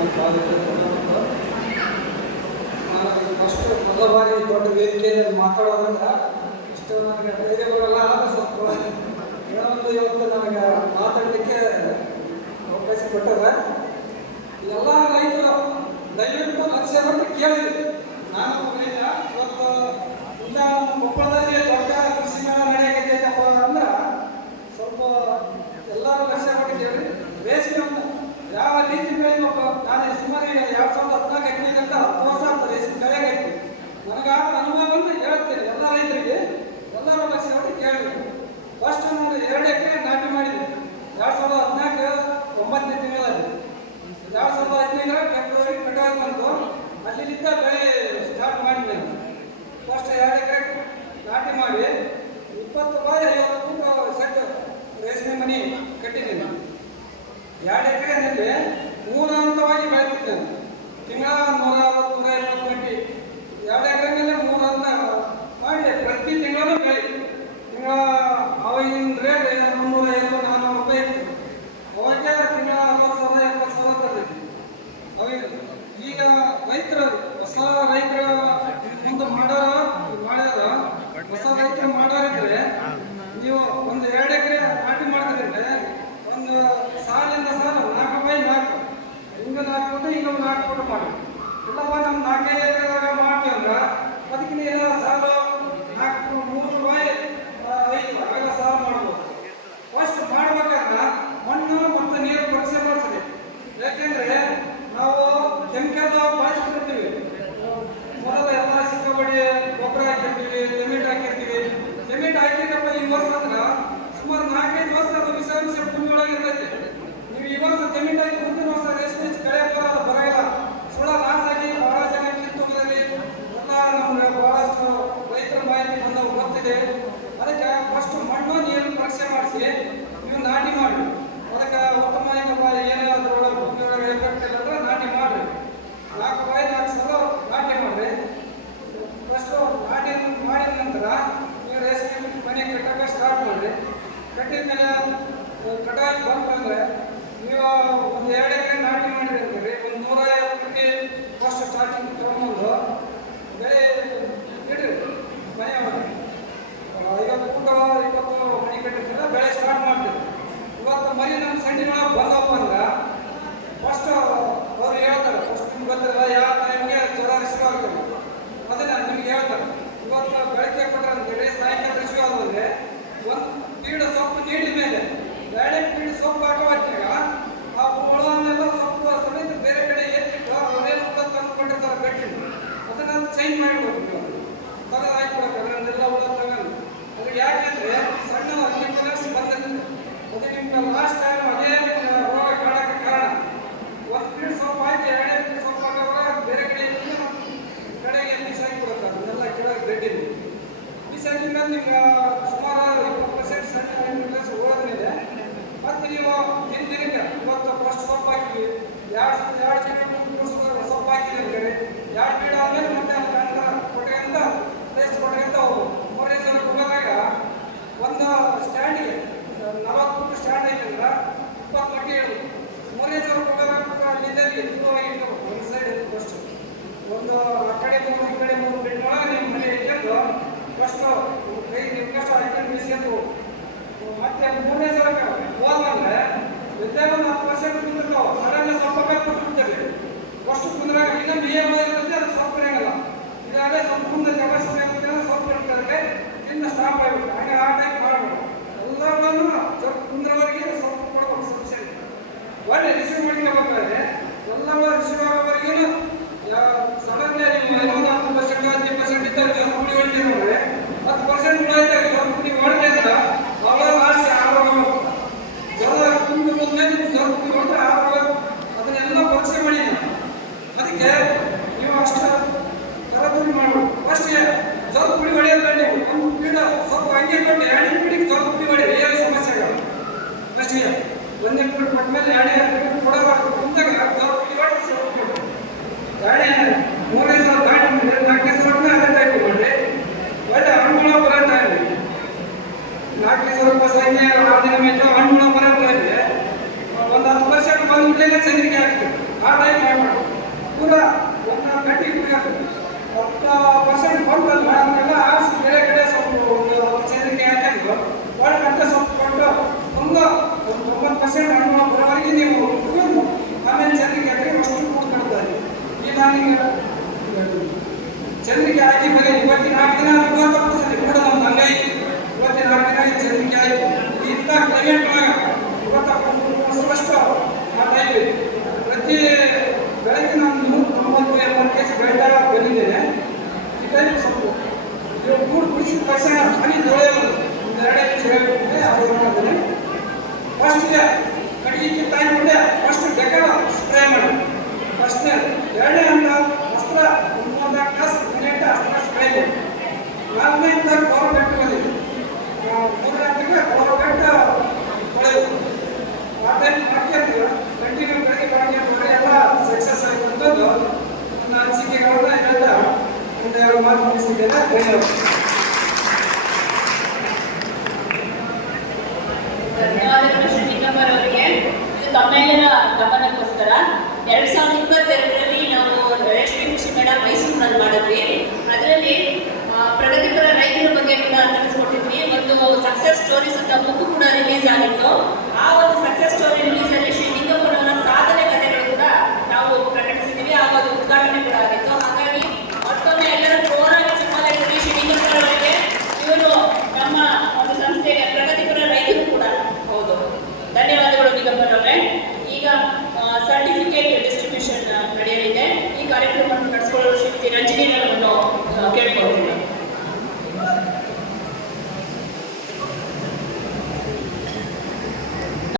ನಾನು ಫಸ್ಟ್ ಮೊದಲ ಬಾರಿ ದೊಡ್ಡ ವೇದಿಕೆಯಲ್ಲಿ ಮಾತಾಡೋದಂದ್ರೆ ಇಷ್ಟು ನನಗೆ ಧೈರ್ಯ ಬರಲ್ಲ. ಆದರೆ ಸ್ವಲ್ಪ ಏನೊಂದು ಇವತ್ತು ನನಗೆ ಮಾತಾಡಲಿಕ್ಕೆ ಅವಕಾಶ ಕೊಟ್ಟರೆ ಎಲ್ಲ ರೈತರು ದಯವಿಟ್ಟು ಲಕ್ಷ್ಯ ಬಿಟ್ಟು ಕೇಳಿದ್ವಿ. ನಾನು ಇವತ್ತು ಇಲ್ಲ ಕೊಪ್ಪಳದಲ್ಲಿ ದೊಡ್ಡ ಕೃಷಿ ಮೇಳ ನಡೆಯಕೈತಪ್ಪ ಅಂದ್ರೆ ಸ್ವಲ್ಪ ಎಲ್ಲರೂ ಲಕ್ಷ್ಯ ಬಿಟ್ಟು ಕೇಳಿ. ರೇಷ್ಮೆ ಅಂತ ಯಾವ ರೀತಿ ಬೆಳೆಯಬೇಕು? ನಾನು ಸುಮಾರು 2014 ಎಕರೆಗಿಂತ 10 ವರ್ಷ ಅಂತ ರೇಷ್ಮೆ ಬೆಳೆಯಕೈತಿ. ನನಗಾದ ಅನುಭವವನ್ನು ಹೇಳ್ತೇನೆ ಎಲ್ಲ ರೈತರಿಗೆ. ಎಲ್ಲರೂ ಲಕ್ಷ್ಯ ಬಿಟ್ಟು ಕೇಳಬೇಕು. ಫಸ್ಟ್ ನಾನು 2 ಎಕರೆ ನಾಟಿ ಮಾಡಿದ್ದೆ 2014 9ನೇ ತಿಂಗಳಲ್ಲಿ. 2015 ಫೆಬ್ರವರಿ ಕಟಾವು ಬಂತು. ಅಲ್ಲಿಂದ ಬೆಳೆ ಸ್ಟಾರ್ಟ್ ಮಾಡಿದ್ದೆ. ಫಸ್ಟ್ 2 ಎಕರೆ ನಾಟಿ ಮಾಡಿ 20 ಬಾರಿ 50 ಫೂಟ್ ಸೆಟ್ ರೇಷ್ಮೆ ಮನೆ ಕಟ್ಟಿದ್ದೀನಿ. 2 ಎಕರೆನಲ್ಲಿ 3 ಹಂತವಾಗಿ ಬೆಳೆದಿದ್ದೇನೆ. ತಿಂಗಳ 160-150 ಗಂಟೆ 2 ಎಕರೆನಲ್ಲಿ 3 ಹಂತ ಮಾಡಿ ಪ್ರತಿ ತಿಂಗಳು ಬೆಳೆ. ತಿಂಗಳ ಅವಾಗಿನ ರೇಟ್ 350-400 ರೂಪಾಯಿ ಇತ್ತು. ಅವಾಗ ತಿಂಗಳ 60,000-70,000 ಬರ್ತೈತಿ ಅವಾಗ. ಈಗ ರೈತರು ಹೊಸ ರೈತರ ಮುಂದೆ ಮಾಡ್ಯಾರ ಹೊಸ ರೈತರು ಮಾಡೋರಿದ್ರೆ ನೀವು ಒಂದು 2 ಎಕರೆ ನಾಟಿ ಮಾಡಿದ್ರೆ ಒಂದು ಸಾಲಿಂದ ಸಾಲ 4x4 ಹಿಂಗೆ 4 ಫುಟ್ ಈಗ 4 ಫುಟ್ ಮಾಡಿ ಇಲ್ಲಪ್ಪ ನಮ್ಮ 4-5 ಎಕರೆದಾಗ ಮಾಡ್ತೀವಿ ಅಂದ್ರೆ ಅದಕ್ಕೆ ಎಲ್ಲ ಸಾಲು 3 ಬಾಯಿ 5 ಅವೆಲ್ಲ ಸಾಲ ಮಾಡ್ಬೋದು. ಫಸ್ಟ್ ಮಾಡ್ಬೇಕಾದ್ರೆ ಮಣ್ಣು ಮತ್ತು ನೀರು ಪರೀಕ್ಷೆ ಮಾಡ್ತೀವಿ. ಯಾಕೆಂದ್ರೆ ನಾವು ಕೆಮಿಕಲ್ ಬಳಸ್ಬಿಡ್ತೀವಿ. ಮೊದಲ ಎಲ್ಲ ಸಿಕ್ಕಾಪಡಿ ಗೊಬ್ಬರ ಹಾಕಿರ್ತೀವಿ, ಸಿಮೆಂಟ್ ಹಾಕಿರ್ತೀವಿ. ಸಿಮೆಂಟ್ ಹಾಕಿದ್ರಪ್ಪ ಈ ವರ್ಷ ಅಂದ್ರೆ ಸುಮಾರು 4-5 ವರ್ಷ ಅದು ವಿಷಾಂಶ ಭೂಮಿ ಒಳಗೆ ಇರ್ತೈತೆ. ನೀವು ಈ ವರ್ಷ ಸಿಮೆಂಟ್ ಹಾಕಿ ಮುಂದಿನ ವರ್ಷ ರೇಷ್ಮೆ ಕಳೆ ಬರಲ್ಲ. ಸುಳ ಲಾಸ್ ಆಗಿ ಬಹಳ ಜನ ಕಿತ್ತೋಗದಲ್ಲಿ ಎಲ್ಲ ನಮ್ಗೆ ಬಹಳಷ್ಟು ರೈತರ ಮಾಹಿತಿ ಬಂದವು ಗೊತ್ತಿದೆ. ಅದಕ್ಕೆ ಫಸ್ಟ್ ಮಣ್ಣು ನೀರು ಪರೀಕ್ಷೆ ಮಾಡಿಸಿ ನೀವು ನಾಟಿ ಮಾಡಿ. ಅದಕ್ಕೆ ಉತ್ತಮ ಏನಾದರೂ ಭೂಮಿ ಒಳಗೆ ಎಫೆಕ್ಟ್ ಇಲ್ಲ ಅಂದ್ರೆ ನಾಟಿ ಮಾಡಿರಿ. 4x4 ಸಲ ನಾಟಿ ಮಾಡಿರಿ. ಫಸ್ಟು ನಾಟಿ ಮಾಡಿದ ನಂತರ ನೀವು ರೇಷ್ಮೆ ಮನೆ ಕಟ್ಟಕ್ಕೆ ಸ್ಟಾರ್ಟ್ ಮಾಡಿರಿ. ಕಟ್ಟಿದ ಮೇಲೆ ಕಟಾಗಿ ಬಂತಂದರೆ ನೀವು ಒಂದು 2 ಎಕರೆ ನಾಟಿ ಮಾಡಿರಿ ಅಂತೀರಿ. ಒಂದು 150 ಫುಟ್ಗೆ ಫಸ್ಟ್ ಸ್ಟಾರ್ಟಿಂಗ್ ತೊಗೊಂಡು ಬೆಳೆ ಇಡ್ರಿ. ಮನೆ 50 ಫುಟ್ 20 ಮನೆ ಕಟ್ಟಿರ್ತೀರ ಬೆಳೆ ಸ್ಟಾರ್ಟ್ ಮಾಡ್ತೀವಿ. ಇವತ್ತು ಮರಿ ನಮ್ಮ ಸಂಡಿಗಳ ಬಂದಪ್ಪ ಅಂದ್ರೆ ಫಸ್ಟ್ ಅವ್ರು ಹೇಳ್ತಾರೆ. ಫಸ್ಟ್ ನಿಮ್ಗೆ ಗೊತ್ತಿರಲ್ಲ ಯಾವ ಟೈಮ್ಗೆ ಜ್ವರ ರಿಸ್ಕ್ ಆಗ್ತದೆ ಅದನ್ನ ನಿಮ್ಗೆ ಹೇಳ್ತಾರೆ. ಇವತ್ತು ಬೆಳಗ್ಗೆ ಕೊಟ್ಟರೆ ಅಂತೇಳಿ ಸಾಯಂಕಾಲ ರಿಸ್ಕ್ ಆಗೋದ್ರೆ ಒಂದು ಪೀಡ್ ಸೊಪ್ಪು ನೀಡಿದ ಮೇಲೆ 2 ಪೀಡ್ ಸೊಪ್ಪು ಹಾಕುವಾಗ ಆ ಹುಳನ್ನೆಲ್ಲ ಸೊಪ್ಪು ಸಮೇತ ಬೇರೆ ಕಡೆ ಎತ್ತಿಟ್ಟು ಅವರೇ ತಂದುಕೊಂಡಿರ್ತಾರೆ ಬೆಟ್ಟಿ. ಅದನ್ನ ಚೇಂಜ್ ಮಾಡಿಬಿಡ್ಬೇಕು. ತಗದು ಹಾಕಿಬಿಡಕ್ಕೆ ಅದನ್ನೆಲ್ಲ ಹುಳ ತಗೊಂಡು. ಅದು ಯಾಕೆಂದ್ರೆ ಸಣ್ಣ ಕಲರ್ಸ್ ಬಂದಿರ್ತದೆ. ಅದು ನಿಮ್ಗೆ ಲಾಸ್ಟ್ ಟೈಮ್ ಅದೇ ರೋಗ ಕಾಣಕ್ಕೆ ಕಾರಣ. 1 ಪೀಡ್ ಸೊಪ್ಪು ಹಾಕಿ 2 ಪೀಡ್ ಸೊಪ್ಪು ಹಾಕೋವಾಗ ಬೇರೆ ಕಡೆಗೆ ಬಿಸಾಕಿಬಿಡುತ್ತೆ. ಅದನ್ನೆಲ್ಲ ಕೆಳಗೆ ಬೆಡ್ಡಿದೆ ಬಿಸಾಕಿದ ನಿಮ್ಗೆ ಸುಮಾರು 20% ಸಣ್ಣ ಹೋಗೋದ್ರಿದೆ. ಮತ್ತು ನೀವು ದಿನಕ್ಕೆ ಇವತ್ತು ಫಸ್ಟ್ ಸೊಪ್ಪು ಹಾಕಿದ್ವಿ 2 ಪೀಡ್ ಸೊಪ್ಪು ಹಾಕಿದ್ವಿ ಅಂದರೆ 2 ಪೀಡ್ ಆದಮೇಲೆ ಮತ್ತೆ ಕೊಟ್ಟೆಗಂತ ಟೇಸ್ಟ್ ಕೊಟ್ಟೆಗಂತ ಹೋಗ್ಬೋದು. 3 ಜನ ಹೋಗೋದಾಗ ಒಂದು ಸ್ಟ್ಯಾಂಡಿಗೆ 40 ಫುಟ್ ಸ್ಟ್ಯಾಂಡ್ ಐತೆ ಅಂದ್ರೆ 20 ಮಟ್ಟಿ ಹೇಳೋದು. 3 ಜನ ಹೋಗೋದಾಗ ಅಲ್ಲಿದ್ದಲ್ಲಿ ಒಂದು ಸೈಡ್ ಫಸ್ಟ್ ಒಂದು ಆ ಕಡೆ 3 ಈ ಕಡೆ 3 ಬಿಟ್ಟು ಒಳಗೆ ನಿಮ್ಮ ಮನೆ ಇಟ್ಕೊಂಡು ಫಸ್ಟು ಕೈ ನಿಮ್ಗಷ್ಟು ಹಾಕೊಂಡು ಬೀಸ್ಕೊಂಡು ಮತ್ತೆ 3ನೇ ಸಲ ಹೋದ್ಮೇಲೆ ವಿದ್ಯಾಗ ಒಂದು 10% ಕುಂದಿರ್ತಾವೆ. ಸಡನ್ ಸ್ವಲ್ಪ ಕೊಟ್ಬಿಡ್ತೇವೆ. ಫಸ್ಟ್ ಕುಂದ್ರಾಗ ಇನ್ನೊಂದು ಇರುತ್ತೆ ಅದು ಸ್ವಲ್ಪ ಇರೋಂಗಿಲ್ಲ. ಇದಾದರೆ ಸ್ವಲ್ಪ ಮುಂದೆ ಕೆಪಾಸಿಟಿ ಆಗುತ್ತೆ ಅಂದ್ರೆ ಸ್ವಲ್ಪ ಇರ್ತಾರೆ ಇನ್ನು ಸ್ಟಾಪ್ ಆಗಿಬಿಟ್ಟು ಹಾಗೆ ಆ ಟೈಪ್ ಮಾಡಬೇಕು. ಎಲ್ಲರೂ ಸ್ವಲ್ಪ ಕುಂದ್ರವರೆಗೆ ಸ್ವಲ್ಪ ಕೊಡ್ಬೇಕು. ಸ್ವಲ್ಪ ಸರಿ ಒಳ್ಳೆ ರಿಸೀವ್ ಮಾಡ್ಕೋಬೇಕಾದ್ರೆ ಎಲ್ಲರೂ ರಿಸೀವ್ ಆಗೋವರೆಗೂ ಸಡನ್ಲಿ ನೀವು 10% 15% ಇದ್ದಾಗ ಪುಡಿ ಹೊಡಿತೀವಿ ನೋಡ್ರಿ 10% ಉಳಿದಾಗ ಸ್ವಲ್ಪ ಪುಡಿ ಹೊಡಿತಾ ಇದ್ರೆ ಅವಾಗ ಲಾಸ್ಟ್ ಆರೋಗ್ಯ ಜ್ವರ ಕುಂದು ಬಂದ್ಮೇಲೆ ಜ್ವರ ಪುಡಿ ಹೊಡೆದ್ರೆ ಆರೋಗ್ಯ ಅದನ್ನೆಲ್ಲ ಪರೀಕ್ಷೆ ಮಾಡಿ. ಅದಕ್ಕೆ ನೀವು ಅಷ್ಟು ತರಬೇತಿ ಮಾಡಬೇಕು. ಫಸ್ಟ್ ಜ್ವರ ಪುಡಿ ಹೊಡೆಯೋದ್ರೆ ನೀವು ಒಂದು ಪೀಡ ಸ್ವಲ್ಪ ಹಂಗೆ ಕೊಟ್ಟು 2 ಪೀಡಿಗೆ ಜ್ವರ ಪುಡಿ ಹೊಡೆಯಿರಿ. ಏನು ಸಮಸ್ಯೆಗಳು ಫಸ್ಟಿಗೆ 1 ಪೀಡ್ ಕೊಟ್ಟ ಮೇಲೆ 2 ಪೀಡ್ ಕೊಡಬಾರ್ದು. ಮುಂದಾಗ ಜ್ವರ ಪುಡಿ ಹೊಡೆದು ಸ್ವಲ್ಪ ಕೊಟ್ಟು 3ನೇ ಸಲ ದಾಟಿ 4ನೇ ಸಲ ಅದೇ ಟೈಪ್ ಮಾಡಿ ಒಳ್ಳೆ ಹಣ್ಣುಗಳ ಬರೋ ಟೈಮ್ 4ನೇ ಸಲ ಸಂಜೆ 6 ದಿನ ಹಣ್ಣುಗಳ ಬರೋ ಟೈಮ್ಗೆ ಒಂದು 10% ಬಂದ್ಬಿಟ್ಟೆ ಚಂದ್ರಿಕೆ ಆಗ್ತದೆ. ಆ ಟೈಪ್ ಮಾಡಿ 50% ಹಣ್ಣು ಬರೋವರೆಗೆ ನೀವು ಕುಡಿದು ಆಮೇಲೆ ಚಂದ್ರಿಕೆ ಹಾಕಿ ಅಷ್ಟು ಕೂತ್ಕೊಳ್ತಾರೆ. ಈ ನಾನೀಗ ಚಂದ್ರಿಕೆ ಹಾಕಿ ಬರೀ ಇವತ್ತಿನ 4 ದಿನ 30% ಕೂಡ ನಮ್ದು ಹಂಗೈತಿ. ಇವತ್ತಿನ 4 ದಿನ ಚಂದ್ರಿಕೆ ಆಯಿತು. ಇಂಥ ಕ್ಲೈಮೇಟ್ ಇವತ್ತು ಮಾತಾಡ್ತೀವಿ. ಪ್ರತಿ ಬೆಳಗ್ಗೆ ನಾನು 90-80 ಕೆಜಿ ಬೆಳೆದ ಬಂದಿದ್ದೇನೆ. ಈ ಟೈಮ್ ಸ್ವಲ್ಪ ಕೂಡ ಕುಡಿಸಿದ ತಕ್ಷಣ ಹನಿ ತೊಳೆಯೋದು ಒಂದು 2 ನಿಮಿಷ ಹೇಳ್ಬಿಟ್ಟೆ ಅದು ಮಾಡ್ತೇನೆ. ಫಸ್ಟ್ಗೆ ಕಡಿಗೆ ತಾಯಿಕೊಂಡೆ ಫಸ್ಟ್ ಡೆಕಲ್ ಸ್ಪ್ರೇ ಮಾಡಿ ಫಸ್ಟ್ 2ನೇ ಹಂತ ವಸ್ತ್ರ 3 ಗ್ಲಾಸ್ ನೆನೆಟ್ಟ ಅಸ್ತ್ರ ಸ್ಪ್ರೇ ಮಾಡಿ 4ನೇ ಹಂತ ಪವರ್ ಕಟ್ ಬಂದಿದೆ. 3ನೇ ಹಂತಕ್ಕೆ ಪವರ್ ಕಟ್ ತೊಳೆಯೋದು ಆ ಟೈಮ್ ಮಾಡ್ತಿರ್ತೀವಿ. ಕಂಟಿನ್ಯೂ ಬೆಳಗ್ಗೆ ಬೆಳಗ್ಗೆ ಎಲ್ಲ ಸಕ್ಸಸ್ ಆಗಿರುವಂಥದ್ದು ನನ್ನ ಅನಿಸಿಕೆಗಳನ್ನ ಹೇಳ್ತಾ ಒಂದು 2 ಮಾತು ಮುಗಿಸಿದ್ದೇನೆ. ಧನ್ಯವಾದಗಳು ಶ್ರೀ ನಿಗಮರ್ ಅವರಿಗೆ. ಇದು ತಮ್ಮೆಲ್ಲರ ಗಮನಕ್ಕೋಸ್ಕರ 2022ರಲ್ಲಿ ನಾವು ರೇಷ್ಮೆ ಕೃಷಿ ಮೇಳ ಮೈಸೂರಿನಲ್ಲಿ ಮಾಡಿದ್ವಿ. ಅದರಲ್ಲಿ ಪ್ರಗತಿಪರ ರೈತರ ಬಗ್ಗೆ ಕೂಡ ತಿಳಿಸ್ಕೊಟ್ಟಿದ್ವಿ. ಒಂದು ಸಕ್ಸಸ್ ಸ್ಟೋರೀಸ್ ಅಂತ ಬುಕ್ ಕೂಡ ರಿಲೀಸ್ ಆಗಿತ್ತು. ಆ ಒಂದು ಸಕ್ಸಸ್ ಸ್ಟೋರಿ ರಿಲೀಸ್ ಅಲ್ಲಿ ಶ್ರೀ ನಿಗಮರ್ ಅವರ ಸಾಧನೆ ಕಥೆಗಳು ಕೂಡ ನಾವು ಪ್ರಕಟಿಸಿದ್ದೀವಿ. ಆ ಒಂದು ಉದ್ಘಾಟನೆ ಕೂಡ ಆಗಿತ್ತು. ಹಾಗಾಗಿ ಮತ್ತೊಮ್ಮೆ ಎಲ್ಲರೂ ಜೋರಾಗಿ ಚಪ್ಪಾಳೆ ಕೊಡಿ ಶ್ರೀ ನಿಗಮರ್ ಅವರಿಗೆ. ಇವರು ನಮ್ಮ ಒಂದು ಸಂಸ್ಥೆಗೆ ಪ್ರಗತಿಪರ ರೈತರು ಕೂಡ ಹೌದು. ಧನ್ಯವಾದಗಳು ನಿಗಮರ್ ಅವರೇ. ಈಗ